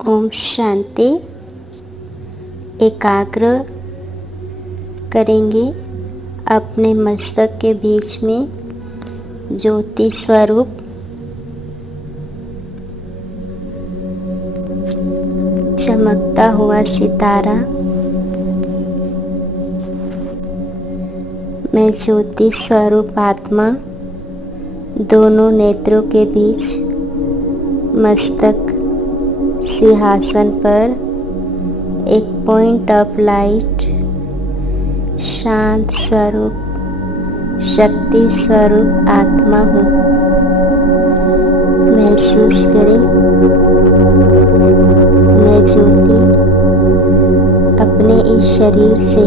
ओम शांति। एकाग्र करेंगे अपने मस्तक के बीच में ज्योति स्वरूप चमकता हुआ सितारा। मैं ज्योति स्वरूप आत्मा दोनों नेत्रों के बीच मस्तक सिंहासन पर एक पॉइंट ऑफ लाइट शांत स्वरूप शक्ति स्वरूप आत्मा हूँ। महसूस करें मैं ज्योति अपने इस शरीर से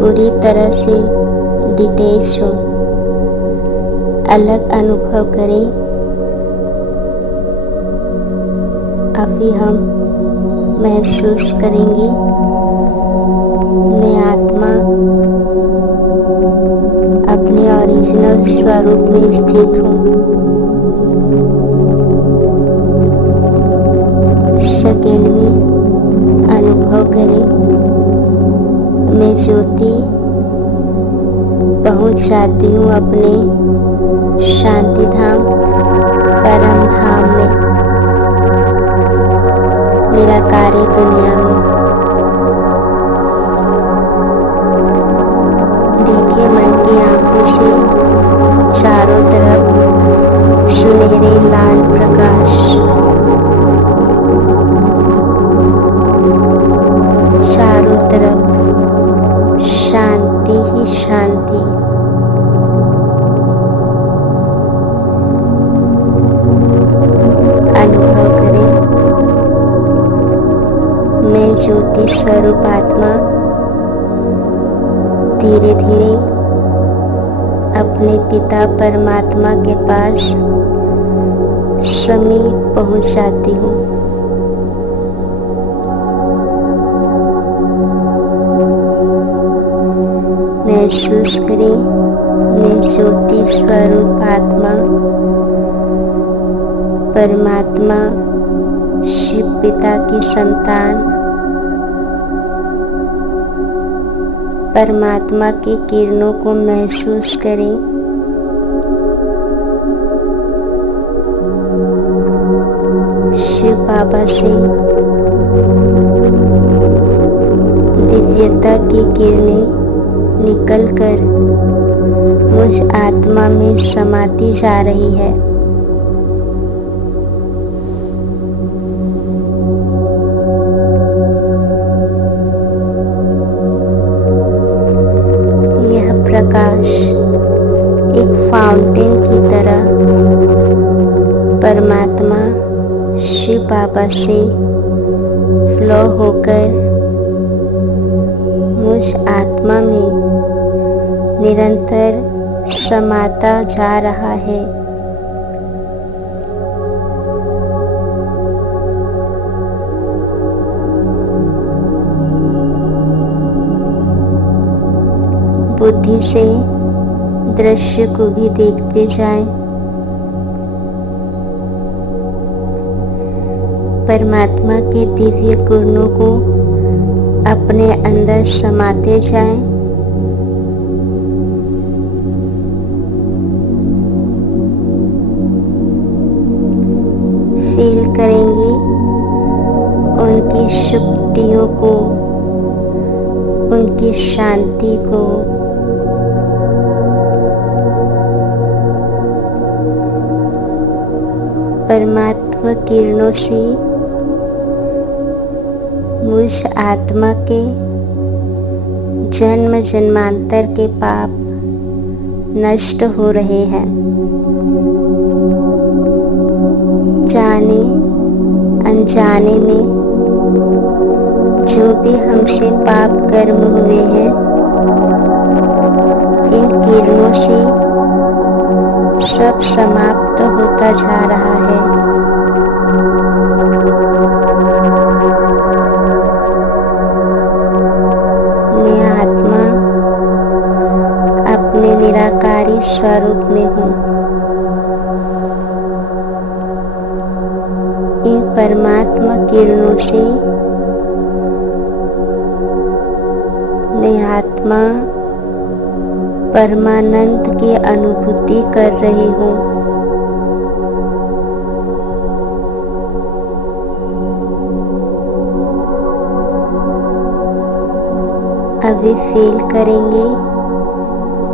पूरी तरह से डिटैच हूँ। अलग अनुभव करें। अभी हम महसूस करेंगे मैं आत्मा अपने ओरिजिनल स्वरूप में स्थित हूँ। सेकेंड में अनुभव करें मैं ज्योति पहुँच जाती हूँ अपने शांति धाम परम धाम में। मेरा कार्य दुनिया में देखिए मन की आंखों से चारों तरफ सुनहरे लाल प्रकाश, चारों तरफ शांति ही शांति। अनुभव करें मैं ज्योति स्वरूप आत्मा धीरे धीरे अपने पिता परमात्मा के पास समीप पहुंच जाती हूँ। महसूस करें मैं ज्योति स्वरूप आत्मा परमात्मा शिव पिता की संतान परमात्मा की किरणों को महसूस करें। शिव बाबा से दिव्यता की किरणें निकलकर मुझ आत्मा में समाती जा रही है। प्रकाश एक फाउंटेन की तरह परमात्मा शिव बाबा से फ्लो होकर मुझ आत्मा में निरंतर समाता जा रहा है। बुद्धि से दृश्य को भी देखते जाएं। परमात्मा के दिव्य गुणों को अपने अंदर समाते जाएं। फील करेंगे उनकी शक्तियों को, उनकी शांति को। परमात्मा किरणों से मुझ आत्मा के जन्म जन्मांतर के पाप नष्ट हो रहे हैं। जाने अनजाने में जो भी हमसे पाप कर्म हुए हैं इन किरणों से सब समाप्त होता जा रहा है। मैं आत्मा अपने निराकारी स्वरूप में हूँ। इन परमात्मा किरणों से मैं आत्मा परमानंद की अनुभूति कर रही हूँ। अभी फील करेंगे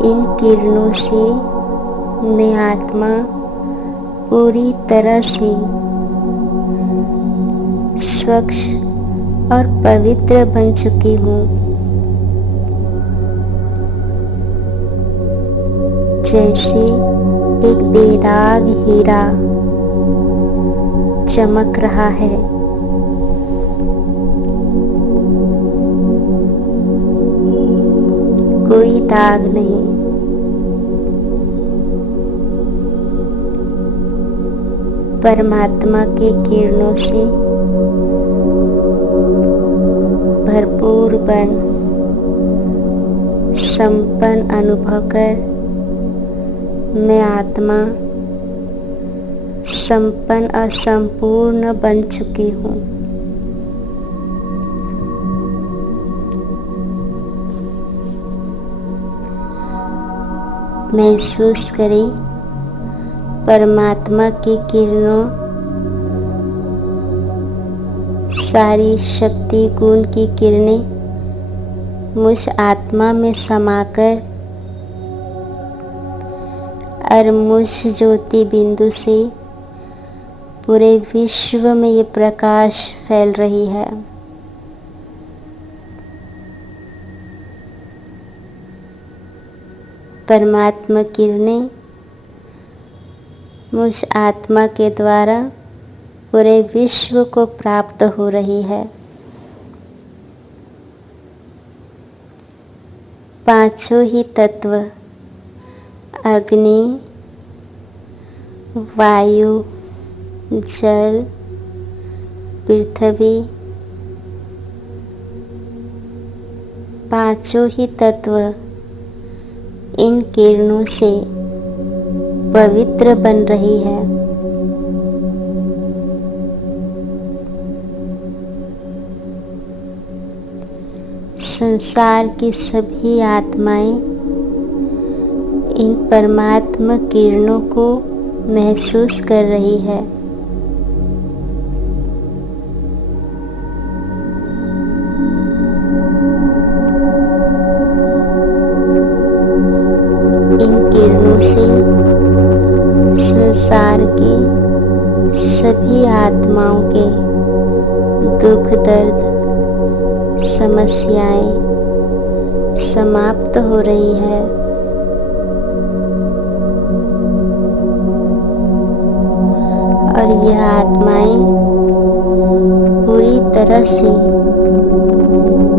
इन किरणों से मैं आत्मा पूरी तरह से स्वच्छ और पवित्र बन चुकी हूँ। जैसे एक बेदाग हीरा चमक रहा है। कोई दाग नहीं। परमात्मा के किरणों से भरपूर बन संपन्न अनुभव कर मैं आत्मा संपन्न और संपूर्ण बन चुकी हूँ। महसूस करें परमात्मा की किरणों सारी शक्ति गुण की किरणें मुझ आत्मा में समाकर और मुझ ज्योति बिंदु से पूरे विश्व में ये प्रकाश फैल रही है। परमात्मा किरणें मुझ आत्मा के द्वारा पूरे विश्व को प्राप्त हो रही है। पांचों ही तत्व अग्नि, वायु, जल, पृथ्वी, पांचों ही तत्व इन किरणों से पवित्र बन रही है। संसार की सभी आत्माएं इन परमात्मा किरणों को महसूस कर रही है। इन किरणों से संसार के सभी आत्माओं के दुख दर्द समस्याएं समाप्त हो रही है। और यह आत्माएं पूरी तरह से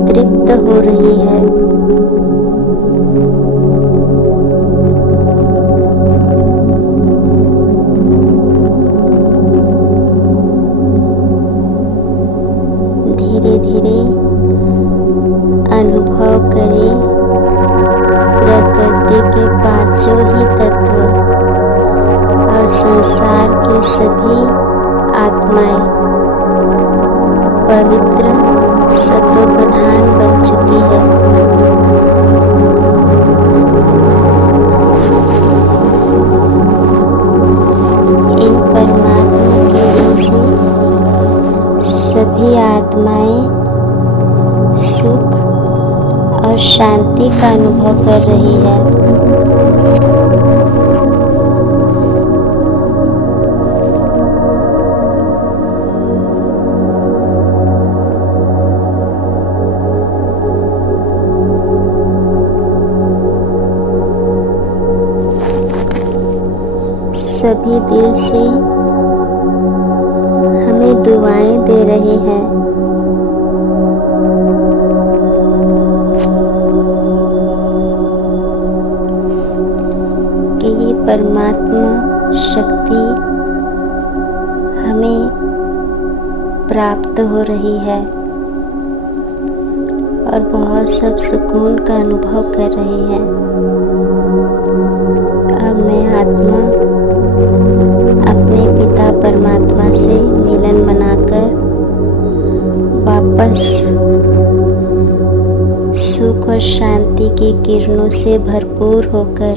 तृप्त हो रही है। धीरे धीरे अनुभव करें प्रकृति के पांचों ही तत्व और संसार के सभी आत्माएं पवित्र सत्व प्रधान बन चुकी है। इन परमात्मा के रूप से सभी आत्माएं सुख और शांति का अनुभव कर रही है। सभी दिल से हमें दुआएं दे रहे हैं। कि ये परमात्मा शक्ति हमें प्राप्त हो रही है और बहुत सब सुकून का अनुभव कर रहे हैं। अब मैं आत्मा अपने पिता परमात्मा से मिलन वापस सुख और शांति की किरणों से भरपूर होकर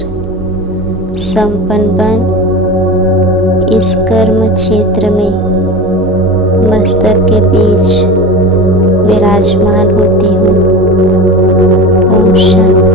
संपन्न बन इस कर्म क्षेत्र में मस्तक के बीच विराजमान होती हूँ। ओम शांति।